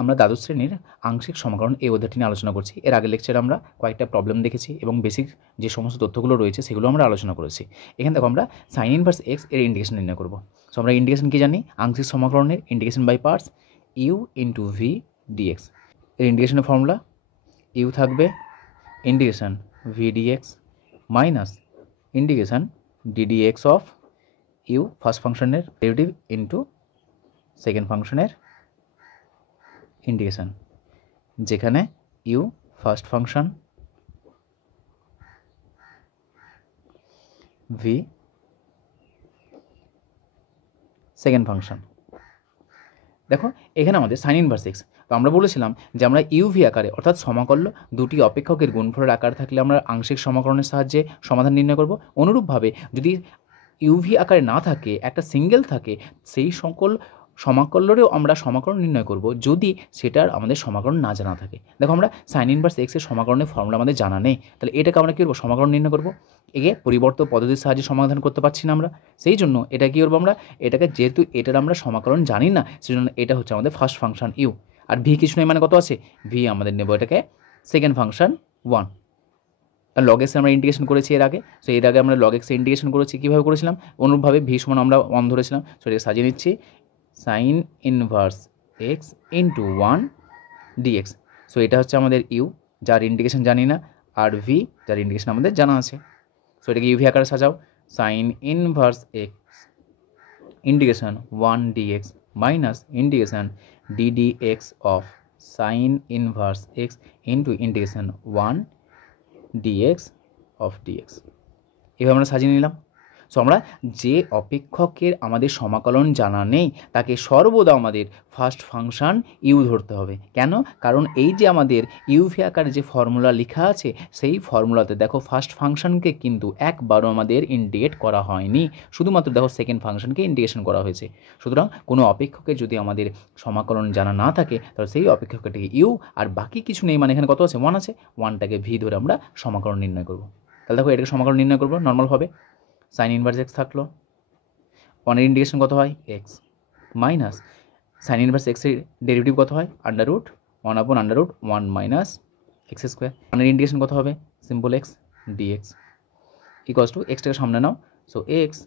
আমরা দ্বাদশ শ্রেণীর আংশিক সমীকরণ এই অধ্যায়টি নিয়ে আলোচনা করছি। এর আগের লেকচারে আমরা কয়েকটা প্রবলেম দেখেছি এবং বেসিক যে সমস্ত তথ্যগুলো রয়েছে সেগুলো আমরা আলোচনা করেছি। এখানে দেখো আমরা সাইন ইনভার্স এক্স এর ইন্টিগ্রেশন নির্ণয় করব। সো আমরা ইন্টিগ্রেশন কি জানি? আংশিক সমীকরণের integration by parts u into v dx. এর ইন্টিগ্রেশনের ফর্মুলা ইউ থাকবে integration v dx minus integration ddx of u first ফাংশনের ডেরিভেটিভ ইন্টু সেকেন্ড ফাংশনের ইন্টিগ্রেশন, যেখানে u first function, v second function. দেখো এখানে আমাদের সাইন ইনভার্স এক্স, তো আমরা বলেছিলাম যে আমরা ইউভি আকারে অর্থাৎ সমাকল্য দুটি অপেক্ষকের গুণফলের আকার থাকলে আমরা আংশিক সমাকলনের সাহায্যে সমাধান নির্ণয় করব। অনুরূপভাবে যদি ইউভি আকারে না থাকে, একটা সিঙ্গেল থাকে, সেই সকল সমাকলনেরও আমরা সমাকলন নির্ণয় করব যদি সেটার আমাদের সমাকলন না জানা থাকে। দেখো আমরা সাইন ইনভার্স এক্সের সমাকলনের ফর্মুলা আমাদের জানা নেই, তাহলে এটাকে আমরা কী করবো? সমাকলন নির্ণয় করবো। একে পরিবর্তন পদ্ধতির সাহায্যে সমাধান করতে পারছি না আমরা, সেই জন্য এটা কী করবো? আমরা এটাকে, যেহেতু এটার আমরা সমাকলন জানি না, সেই জন্য এটা হচ্ছে আমাদের ফার্স্ট ফাংশন ইউ। আর ভি কিছু নেই, মানে কত আছে? ভি আমাদের নেব এটাকে সেকেন্ড ফাংশন 1। আর লগ এক্সে আমরা ইন্টিগ্রেশন করেছি এর আগে, সো এর আগে আমরা লগ এক্সে ইন্টিগ্রেশন করেছি। কীভাবে করেছিলাম? অনুরূপভাবে ভি সমান আমরা 1 ধরেছিলাম। সো এটাকে সাজিয়ে নিচ্ছি sine inverse x into 1 dx. So এটা হচ্ছে আমাদের ইউ, যার ইন্টিগ্রেশন জানি না, আর ভি, যার ইন্টিগ্রেশন আমাদের জানা আছে। সো এটাকে ইউভি আকারে সাজাও, sine inverse x integration 1 dx minus integration ddx of sine inverse x into integration 1 dx of dx. এভাবে আমরা সাজিয়ে নিলাম। সো আমরা যে অপেক্ষকের আমাদের সমাকলন জানা নেই তাকে সর্বদা আমাদের ফার্স্ট ফাংশন ইউ ধরতে হবে। কেন? কারণ এই যে আমাদের ইউভি আকারে যে ফর্মুলা লেখা আছে, সেই ফর্মুলাতে দেখো ফার্স্ট ফাংশনকে কিন্তু একবারও আমাদের ইন্টিগ্রেট করা হয়নি, শুধুমাত্র দেখো সেকেন্ড ফাংশনকে ইন্টিগ্রেশন করা হয়েছে। সুতরাং কোনো অপেক্ষকের যদি আমাদের সমাকলন জানা না থাকে তাহলে সেই অপেক্ষকটিকে ইউ, আর বাকি কিছু নেই, মানে এখানে কত আছে? 1 আছে, 1টাকে ভি ধরে আমরা সমাকলন নির্ণয় করব। তাহলে দেখো এটাকে সমাকলন নির্ণয় করবো নর্মালভাবে। সাইন ইনভার্স এক্স থাকলো, 1-এর ইন্টিগ্রেশন কত হয়? এক্স মাইনাস সাইন ইনভার্স এক্সের ডেরিভেটিভ কত হয়? √1/√1 মাইনাস এক্স স্কোয়ার। 1-এর ইন্টিগ্রেশন কত হবে? Simple x dx equals to এক্সটাকে সামনে নাও, so x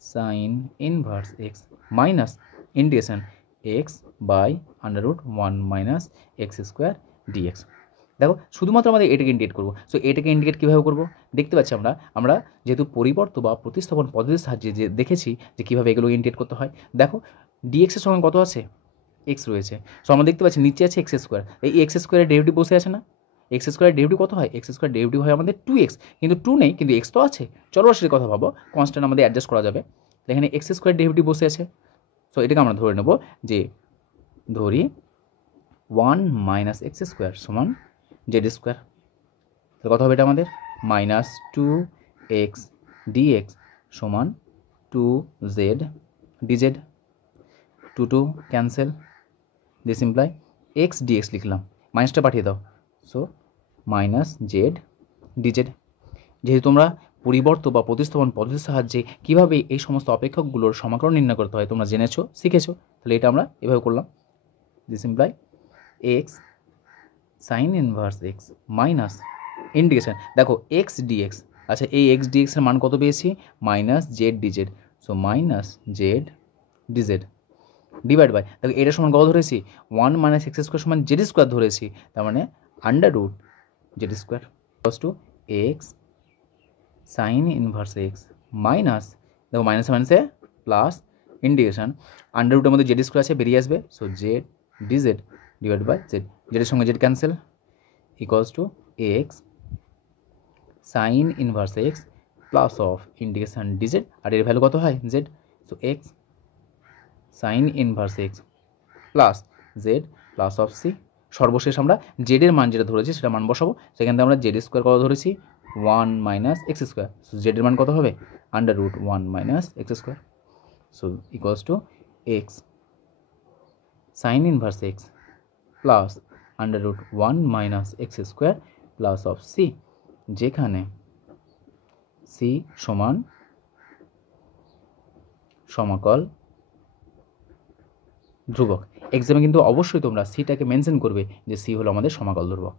sine inverse x minus integration x by √1 minus x square dx. দেখো শুধুমাত্র আমাদের এটাকে ইন্টিগ্রেট করবো। সো এটাকে ইন্টিগ্রেট কীভাবে করবো? দেখতে পাচ্ছি আমরা যেহেতু পরিবর্তন বা প্রতিস্থাপন পদ্ধতির সাহায্যে যে দেখেছি যে কীভাবে এগুলো ইন্টিগ্রেট করতে হয়। দেখো ডিএক্সের সঙ্গে কত আছে? এক্স রয়েছে। সো আমরা দেখতে পাচ্ছি নিচে আছে এক্স স্কোয়ার, এই এক্স স্কোয়ারের ডেরিভেটিভ বসে আছে না? এক্স স্কোয়ারের ডেরিভেটিভ কত হয়? এক্স স্কোয়ার ডেরিভেটিভ হয় আমাদের 2x, কিন্তু 2 নেই, কিন্তু এক্স তো আছে। চলরাশির কথা ভাবো, কনস্ট্যান্ট আমাদের অ্যাডজাস্ট করা যাবে। এখানে এক্স স্কোয়ার ডেরিভেটিভ বসে আছে। সো এটাকে আমরা ধরে নেব যে ধরি 1 মাইনাস এক্স স্কোয়ার সমান জেড স্কোয়ার। তাহলে কত হবে এটা আমাদের? মাইনাস 2x ডিএক্স সমান 2z dz. 2 cancel, this imply x dx লিখলাম, মাইনাসটা পাঠিয়ে দাও, সো মাইনাস জেড ডিজেড। যেহেতু তোমরা পরিবর্তন বা প্রতিস্থাপন পদ্ধতির সাহায্যে কীভাবে এই সমস্ত অপেক্ষকগুলোর সমাকলন নির্ণয় করতে হয় তোমরা জেনেছো, শিখেছো, তাহলে এটা আমরা এভাবে করলাম। This imply x sine inverse x minus integration, দেখো এক্স ডিএক্স, আচ্ছা এই এক্স ডিএক্সের মান কত পেয়েছি? Minus z dz, so minus z dz divide by, দেখো এটা সমান কত ধরেছি? 1 মাইনাস এক্স স্কোয়ার সমান জেড স্কোয়ার ধরেছি, তার মানে √জেড square plus two x sine inverse x minus, দেখো মাইনাসে মাইনাসে প্লাস ইন্টিগ্রেশন √এর মধ্যে জেড স্কোয়ার আছে, বেরিয়ে আসবে, so z dz divide by z, জেডের সঙ্গে z cancel, equals to x sine inverse x plus of integration dz, আর এর ভ্যালু কত হয়? Z, so x sine inverse x plus z plus of c. সর্বশেষ আমরা জেডের মান যেটা ধরেছি সেটা মান বসাবো, সেখান থেকে আমরা জেড স্কোয়ার কত ধরেছি? 1 মাইনাস এক্স স্কোয়ার, সো জেডের মান কত হবে? √1 minus x square, so equals to x sine inverse x plus √1 minus x square plus of c, যেখানে সি সমান সমাকল ধ্রুবক। এক্সামে কিন্তু অবশ্যই তোমরা সিটাকে মেনশন করবে যে সি হলো আমাদের সমাকল ধ্রুবক।